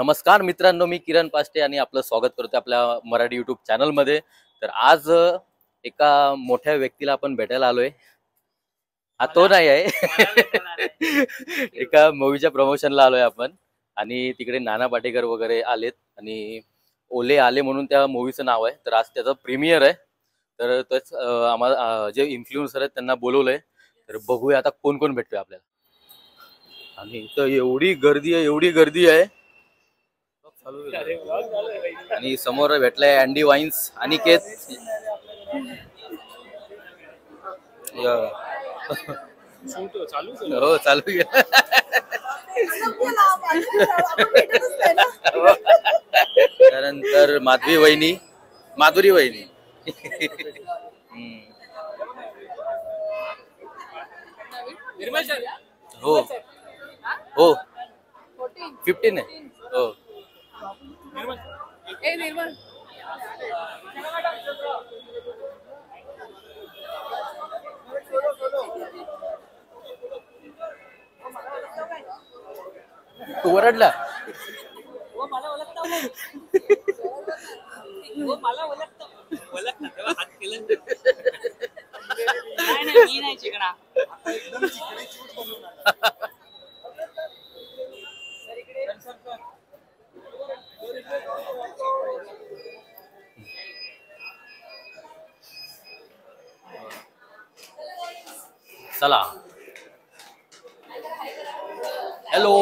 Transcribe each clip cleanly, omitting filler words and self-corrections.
नमस्कार मित्रांनो, मी किरण पास्टे आणि आपलं स्वागत करतो आपल्या मराठी यूट्यूब चॅनलमध्ये। तर आज एका मोठ्या व्यक्तीला आपण भेटायला आलोय। हा तो नाही आहे एका मूवीच्या प्रमोशनला आलोय आपण आणि तिकडे नाना पाटेकर वगैरे आलेत आणि ओले आले म्हणून त्या मूवीचं नाव आहे। तर आज त्याचं प्रीमियर आहे। तर तेच आम्हाला जे इन्फ्लुएन्सर आहेत त्यांना बोलवलंय। तर बघूया आता कोण कोण भेटतोय आपल्याला। आणि इथं एवढी गर्दी आहे आणि समोर भेटलाय अँडी वाईन्स अनिकेत। हो चालू त्यानंतर माधुरी वहिनी हो हो 15 आहे हो। तू ओरडला चला हॅलो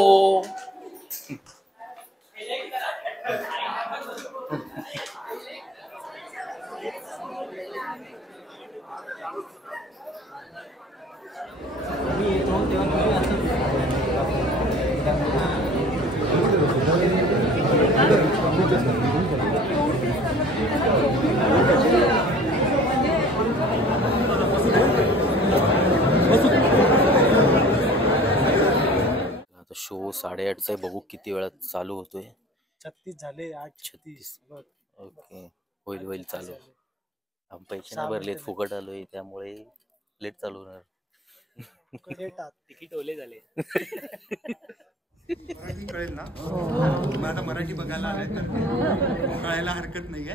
शो 8:30 बघू किती वेळात चालू होतोय। 36 झाले 8:36 ओके होईल चालू। आम्ही पैसे नाही भरलेत फुकट आलोय त्यामुळे लेट चालू होणार। तिकीट ओले झाले मराठी कळेल ना? तुम्ही आता मराठी बघायला आलाय तर कळायला हरकत नाहीये।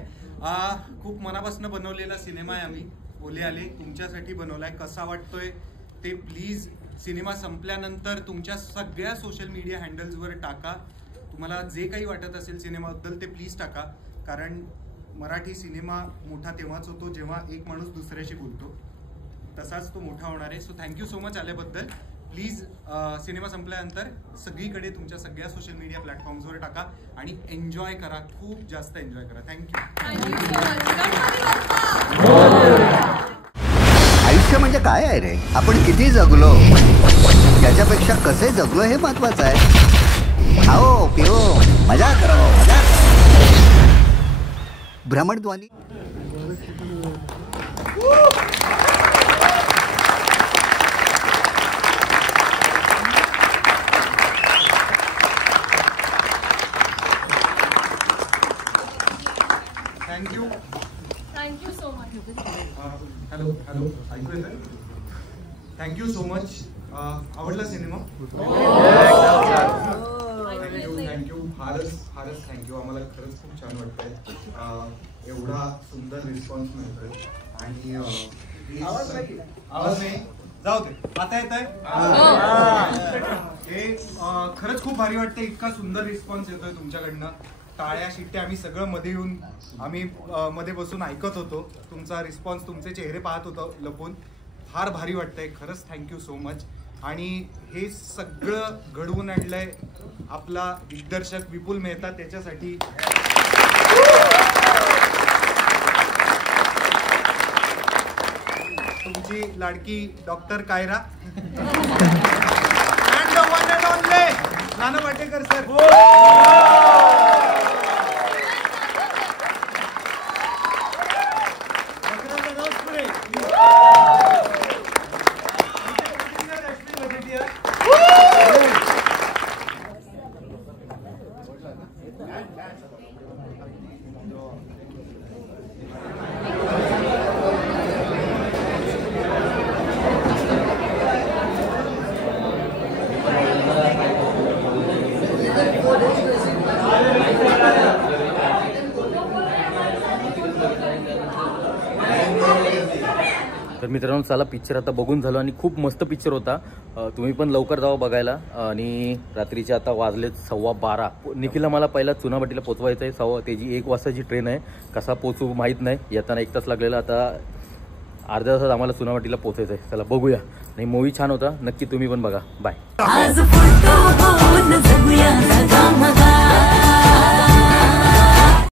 खूप मनापासून बनवलेला सिनेमा आहे। आम्ही ओले आले तुमच्यासाठी बनवलाय। कसा वाटतोय ते प्लीज सिनेमा संपल्यानंतर तुमच्या सगळ्या सोशल मीडिया हँडल्सवर टाका। तुम्हाला जे काही वाटत असेल सिनेमाबद्दल ते प्लीज टाका, कारण मराठी सिनेमा मोठा तेव्हाच होतो जेव्हा एक माणूस दुसऱ्याशी बोलतो, तसाच तो मोठा होणार आहे। सो थँक्यू सो मच आल्याबद्दल। प्लीज सिनेमा संपल्यानंतर सगळीकडे तुमच्या सगळ्या सोशल मीडिया प्लॅटफॉर्म्सवर टाका आणि एन्जॉय करा, खूप जास्त एन्जॉय करा। थँक्यू। आयुष्य म्हणजे काय आहे रे? आपण किती जगलो याच्यापेक्षा कसे जगलो हे महत्वाचं आहे। खाओ पिओ मजा करो भ्रमणध्वनी। Thank you so much. हॅलो ऐकू येतंय? Thank you so much. आवडला सिनेमा? थँक्यू फारच थँक्यू। आम्हाला खरंच खूप छान वाटतंय एवढा सुंदर रिस्पॉन्स मिळतोय आणि आवाज नाही जाऊ दे आता येतंय हे खरंच खूप भारी वाटतंय। इतका सुंदर रिस्पॉन्स येतोय तुमच्याकडनं। टाळ्या शिट्ट्या आम्ही सगळं मध्ये येऊन आम्ही मध्ये बसून ऐकत होतो तुमचा रिस्पॉन्स, तुमचे चेहरे पाहत होतो लपून। फार भारी वाटतंय खरंच। Thank you so much. आणि हे सगळं घडवून आणलंय आपला दिग्दर्शक विपुल मेहता, त्याच्यासाठी तुमची लाडकी doctor Kaira and the one and only Nana Patekar sir. तर मित्रांनो चला पिक्चर आता बघून झालो आणि खूप मस्त पिक्चर होता. तुम्ही पण लवकर जावा बघायला. आणि रात्रीचे आता वाजलेत 12:15. निखिलला मला पहिला चुनाभट्टीला पोचवायचं आहे. त्याची 1 वाजताची ट्रेन आहे. कसा पोचू माहीत नाही. येताना 1 तास लागलेला. आता अर्ध्या तासात आम्हाला चुनाभट्टीला पोचायचं आहे. चला बघूया. नाही मूवी छान होता. नक्की तुम्ही पण बघा. बाय.